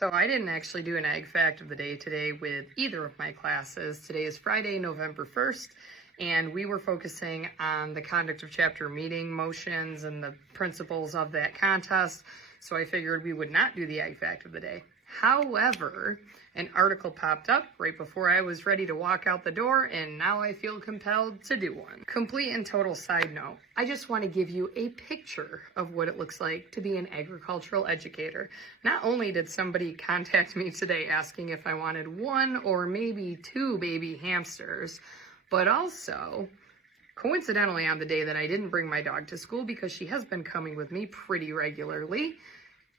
So I didn't actually do an ag fact of the day today with either of my classes. Today is Friday, November 1st, and we were focusing on the conduct of chapter meeting motions and the principles of that contest. So I figured we would not do the ag fact of the day. However, an article popped up right before I was ready to walk out the door, and now I feel compelled to do one. Complete and total side note, I just want to give you a picture of what it looks like to be an agricultural educator. Not only did somebody contact me today asking if I wanted one or maybe two baby hamsters, but also, coincidentally on the day that I didn't bring my dog to school because she has been coming with me pretty regularly,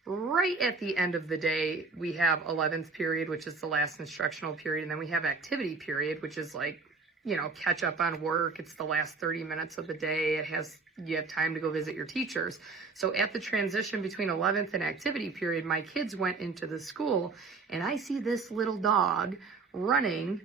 right at the end of the day, we have 11th period, which is the last instructional period, and then we have activity period, which is like, catch up on work. It's the last 30 minutes of the day. You have time to go visit your teachers. So at the transition between 11th and activity period, my kids went into the school, and I see this little dog running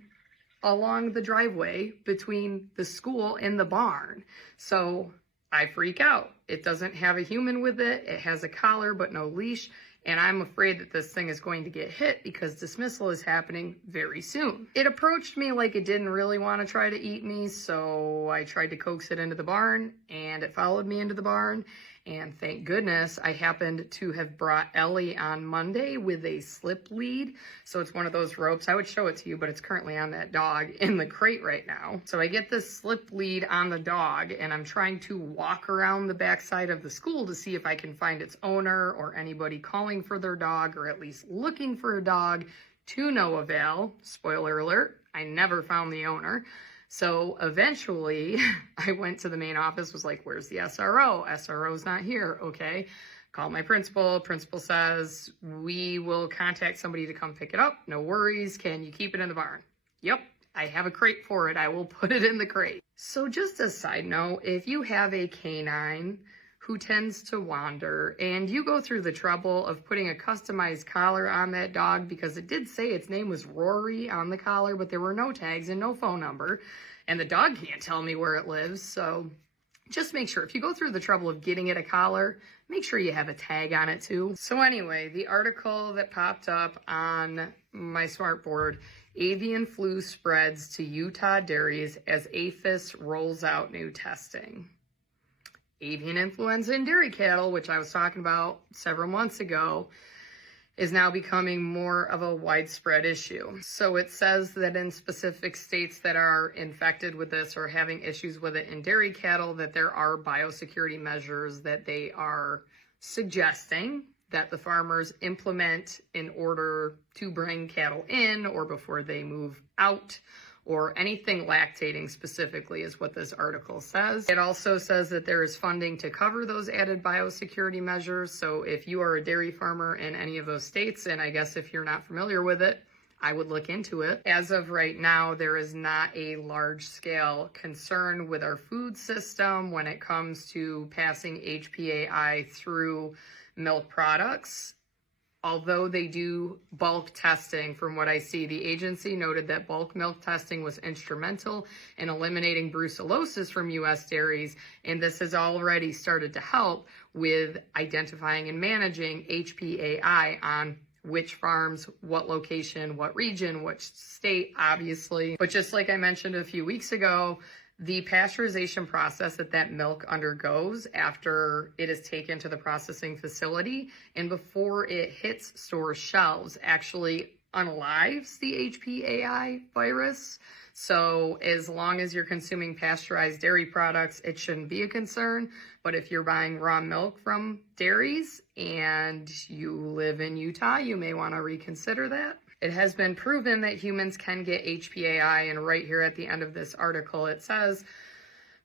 along the driveway between the school and the barn. So I freak out. It doesn't have a human with it. It has a collar but no leash. And I'm afraid that this thing is going to get hit because dismissal is happening very soon. It approached me like it didn't really want to try to eat me, so I tried to coax it into the barn, and it followed me into the barn. And thank goodness I happened to have brought Ellie on Monday with a slip lead. So it's one of those ropes. I would show it to you, but it's currently on that dog in the crate right now. So I get this slip lead on the dog, and I'm trying to walk around the backside of the school to see if I can find its owner or anybody calling for their dog, or at least looking for a dog, to no avail. Spoiler alert, I never found the owner. So eventually I went to the main office, was like, where's the SRO? SRO's not here. Okay. Call my principal. Principal says, we will contact somebody to come pick it up. No worries. Can you keep it in the barn? Yep. I have a crate for it. I will put it in the crate. So just a side note, if you have a canine who tends to wander, and you go through the trouble of putting a customized collar on that dog, because it did say its name was Rory on the collar, but there were no tags and no phone number, and the dog can't tell me where it lives. So just make sure, if you go through the trouble of getting it a collar, make sure you have a tag on it too. So anyway, the article that popped up on my smartboard, avian flu spreads to Utah dairies as APHIS rolls out new testing. Avian influenza in dairy cattle, which I was talking about several months ago, is now becoming more of a widespread issue. So it says that in specific states that are infected with this or having issues with it in dairy cattle, that there are biosecurity measures that they are suggesting that the farmers implement in order to bring cattle in or before they move out, or anything lactating specifically, is what this article says. It also says that there is funding to cover those added biosecurity measures. So if you are a dairy farmer in any of those states, and I guess if you're not familiar with it, I would look into it. As of right now, there is not a large-scale concern with our food system when it comes to passing HPAI through milk products. Although they do bulk testing, from what I see, the agency noted that bulk milk testing was instrumental in eliminating brucellosis from U.S. dairies, and this has already started to help with identifying and managing HPAI on which farms, what location, what region, which state, obviously. But just like I mentioned a few weeks ago, the pasteurization process that milk undergoes after it is taken to the processing facility and before it hits store shelves actually unlives the HPAI virus. So as long as you're consuming pasteurized dairy products, it shouldn't be a concern. But if you're buying raw milk from dairies and you live in Utah, you may want to reconsider that. It has been proven that humans can get HPAI, and right here at the end of this article, it says,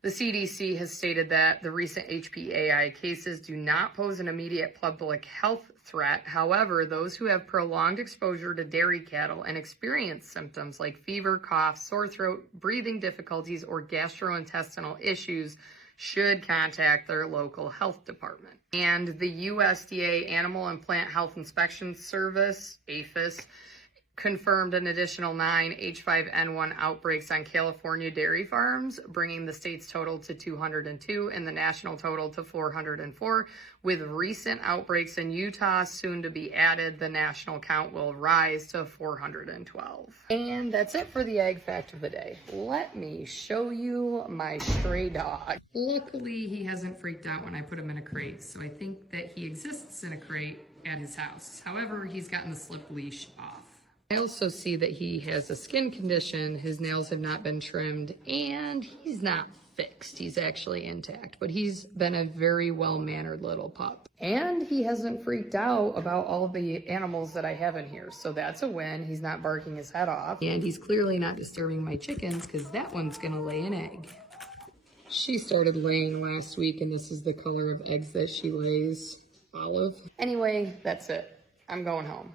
the CDC has stated that the recent HPAI cases do not pose an immediate public health threat. However, those who have prolonged exposure to dairy cattle and experience symptoms like fever, cough, sore throat, breathing difficulties, or gastrointestinal issues should contact their local health department. And the USDA Animal and Plant Health Inspection Service, APHIS, confirmed an additional 9 H5N1 outbreaks on California dairy farms, bringing the state's total to 202 and the national total to 404. With recent outbreaks in Utah soon to be added, the national count will rise to 412. And that's it for the ag fact of the day. Let me show you my stray dog. Luckily, he hasn't freaked out when I put him in a crate, so I think that he exists in a crate at his house. However, he's gotten the slip leash off. I also see that he has a skin condition, his nails have not been trimmed, and he's not fixed. He's actually intact, but he's been a very well-mannered little pup. And he hasn't freaked out about all of the animals that I have in here, so that's a win. He's not barking his head off, and he's clearly not disturbing my chickens because that one's gonna lay an egg. She started laying last week, and this is the color of eggs that she lays, olive. Anyway, that's it. I'm going home.